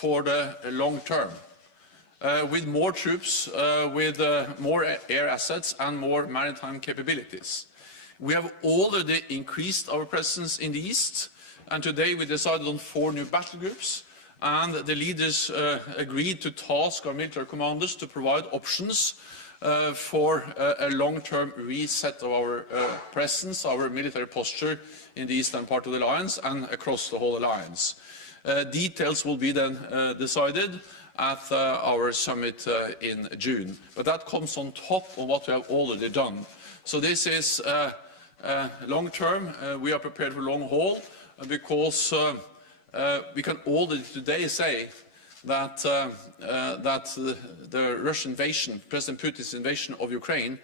for the long term, with more troops, with more air assets and more maritime capabilities. We have already increased our presence in the east, and today we decided on 4 new battle groups, and the leaders agreed to task our military commanders to provide options for a long-term reset of our presence, our military posture in the eastern part of the alliance and across the whole alliance. Details will be then decided at our summit in June. But that comes on top of what we have already done. So this is long term. We are prepared for long haul because we can already today say that the Russian invasion, President Putin's invasion of Ukraine,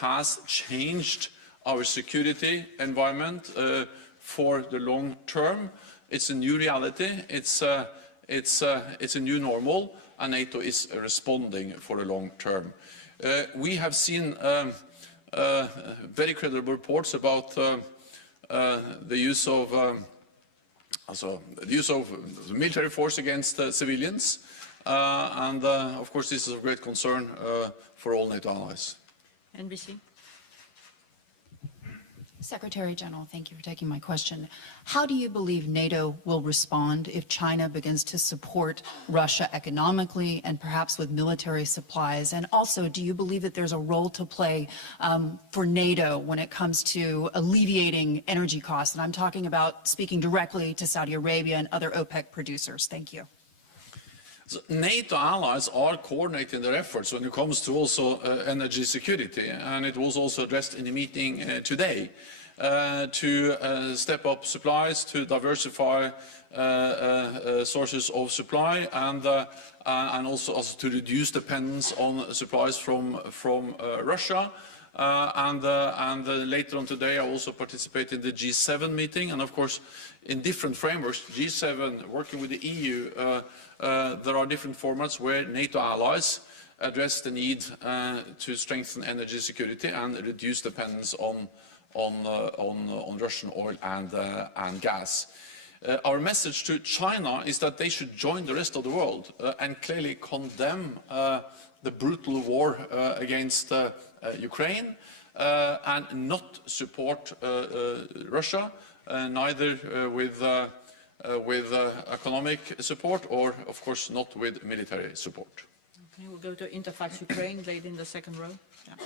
has changed our security environment for the long term. It's a new reality. It's a new normal, and NATO is responding for the long term. We have seen very credible reports about the use of the military force against civilians, and of course this is of great concern for all NATO allies. NBC. Secretary General, thank you for taking my question. How do you believe NATO will respond if China begins to support Russia economically and perhaps with military supplies? And also, do you believe that there's a role to play for NATO when it comes to alleviating energy costs? And I'm talking about speaking directly to Saudi Arabia and other OPEC producers. Thank you. So NATO allies are coordinating their efforts when it comes to also energy security, and it was also addressed in the meeting today to step up supplies, to diversify sources of supply, and also to reduce dependence on supplies from Russia. And later on today, I also participate in the G7 meeting, and of course, in different frameworks, G7 working with the EU, there are different formats where NATO allies address the need to strengthen energy security and reduce dependence on Russian oil and gas. Our message to China is that they should join the rest of the world and clearly condemn the brutal war against Ukraine and not support Russia, neither with economic support or, of course, not with military support. Okay, we'll go to Interfax Ukraine, late in the second row. Yeah.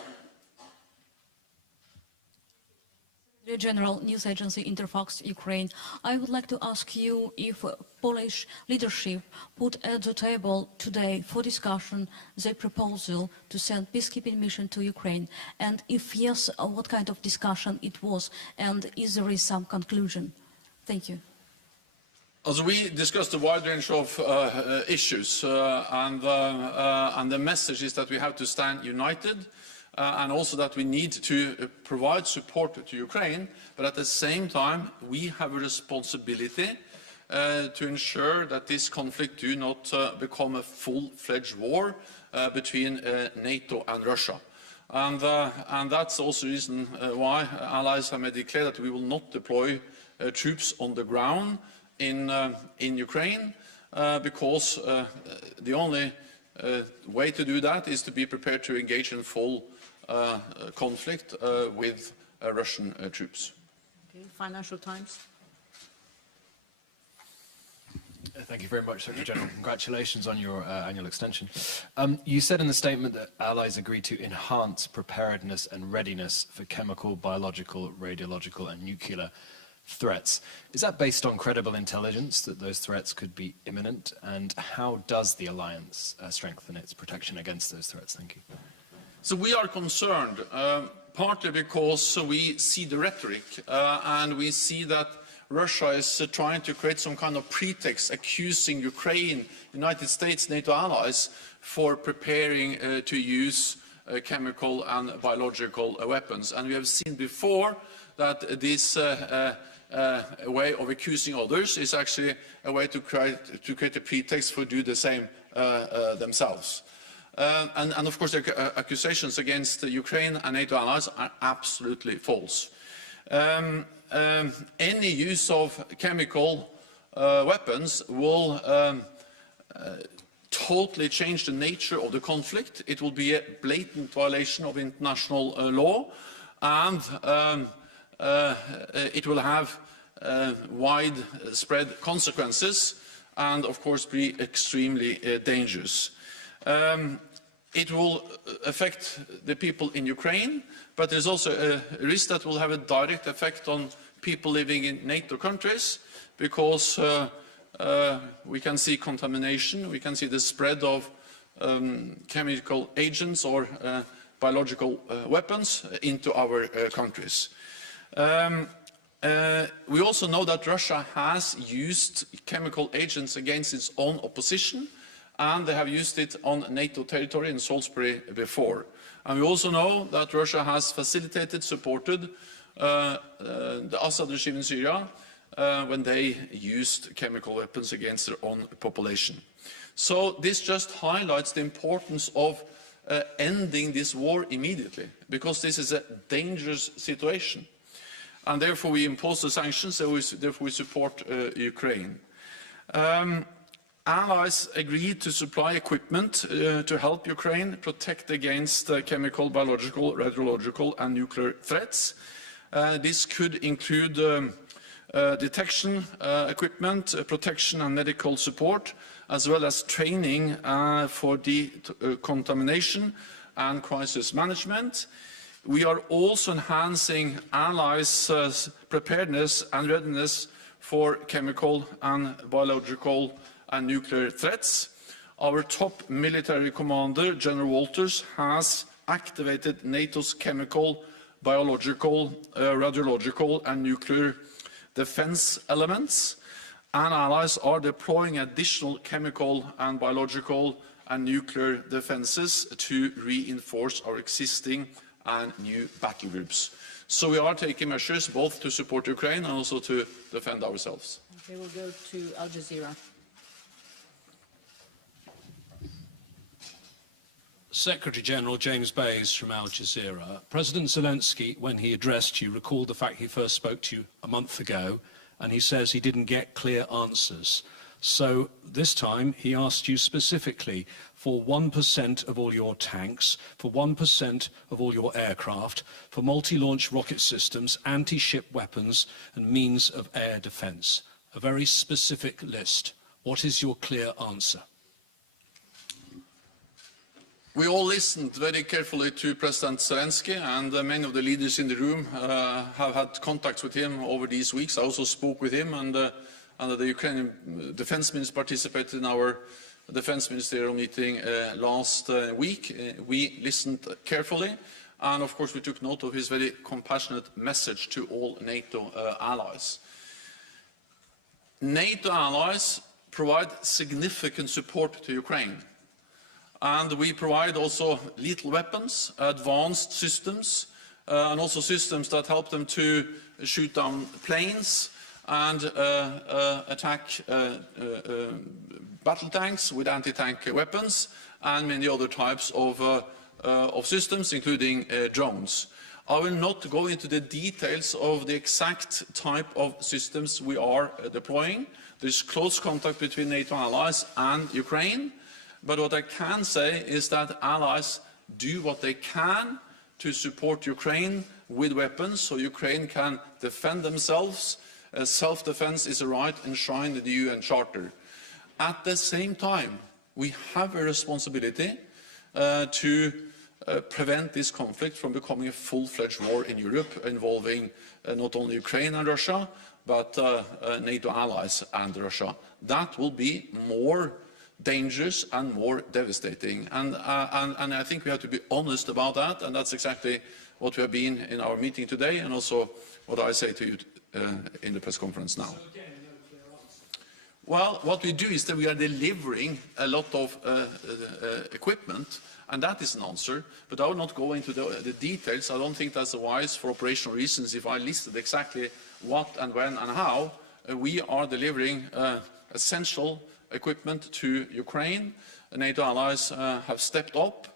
General News Agency Interfax Ukraine. I would like to ask you if Polish leadership put at the table today for discussion the proposal to send peacekeeping mission to Ukraine, and if yes, what kind of discussion it was, and is there some conclusion? Thank you. As we discussed a wide range of issues, and the message is that we have to stand united, and also that we need to provide support to Ukraine, but at the same time we have a responsibility to ensure that this conflict do not become a full-fledged war between NATO and Russia. And that's also the reason why allies have made it clear that we will not deploy troops on the ground in Ukraine, because the only way to do that is to be prepared to engage in full conflict with Russian troops. Okay. Financial Times. Thank you very much, Secretary General. Congratulations on your annual extension. You said in the statement that allies agreed to enhance preparedness and readiness for chemical, biological, radiological and nuclear threats. Is that based on credible intelligence that those threats could be imminent? And how does the alliance strengthen its protection against those threats? Thank you. So we are concerned, partly because we see the rhetoric and we see that Russia is trying to create some kind of pretext accusing Ukraine, United States, NATO allies for preparing to use chemical and biological weapons. And we have seen before that this way of accusing others is actually a way to create a pretext for do the same themselves. And of course, the accusations against Ukraine and NATO allies are absolutely false. Any use of chemical weapons will totally change the nature of the conflict. It will be a blatant violation of international law, and it will have widespread consequences and, of course, be extremely dangerous. It will affect the people in Ukraine, but there's also a risk that will have a direct effect on people living in NATO countries, because we can see contamination, we can see the spread of chemical agents or biological weapons into our countries. We also know that Russia has used chemical agents against its own opposition, and they have used it on NATO territory in Salisbury before. And we also know that Russia has facilitated, supported the Assad regime in Syria when they used chemical weapons against their own population. So this just highlights the importance of ending this war immediately, because this is a dangerous situation. And therefore we impose the sanctions, therefore we support Ukraine. Allies agreed to supply equipment to help Ukraine protect against chemical, biological, radiological and nuclear threats. This could include detection equipment, protection and medical support, as well as training for decontamination and crisis management. We are also enhancing allies' preparedness and readiness for chemical and biological and nuclear threats. Our top military commander, General Walters, has activated NATO's chemical, biological, radiological and nuclear defense elements, and allies are deploying additional chemical and biological and nuclear defenses to reinforce our existing and new battle groups. So we are taking measures both to support Ukraine and also to defend ourselves. Okay, we'll go to Al Jazeera. Secretary General James Bays from Al Jazeera. President Zelensky, when he addressed you, recalled the fact he first spoke to you a month ago, and he says he didn't get clear answers. So this time he asked you specifically for 1% of all your tanks, for 1% of all your aircraft, for multi-launch rocket systems, anti-ship weapons and means of air defence. A very specific list. What is your clear answer? We all listened very carefully to President Zelensky, and many of the leaders in the room have had contacts with him over these weeks. I also spoke with him, and the Ukrainian defense minister participated in our defense ministerial meeting last week. We listened carefully, and of course we took note of his very compassionate message to all NATO allies. NATO allies provide significant support to Ukraine. And we provide also lethal weapons, advanced systems, and also systems that help them to shoot down planes and attack battle tanks with anti-tank weapons, and many other types of systems, including drones. I will not go into the details of the exact type of systems we are deploying. There's close contact between NATO allies and Ukraine. But what I can say is that allies do what they can to support Ukraine with weapons, so Ukraine can defend themselves. Self-defense is a right enshrined in the UN Charter. At the same time, we have a responsibility to prevent this conflict from becoming a full-fledged war in Europe, involving not only Ukraine and Russia, but NATO allies and Russia. That will be more dangerous and more devastating. And I think we have to be honest about that, and that's exactly what we have been in our meeting today, and also what I say to you in the press conference now. Well, what we do is that we are delivering a lot of equipment, and that is an answer, but I will not go into the details. I don't think that's wise for operational reasons if I listed exactly what and when and how. We are delivering essential equipment to Ukraine. NATO allies have stepped up,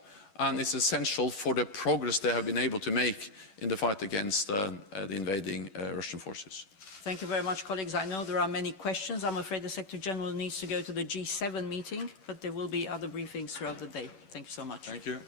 and is essential for the progress they have been able to make in the fight against the invading Russian forces. Thank you very much, colleagues. I know there are many questions. I'm afraid the Secretary General needs to go to the G7 meeting, but there will be other briefings throughout the day. Thank you so much. Thank you.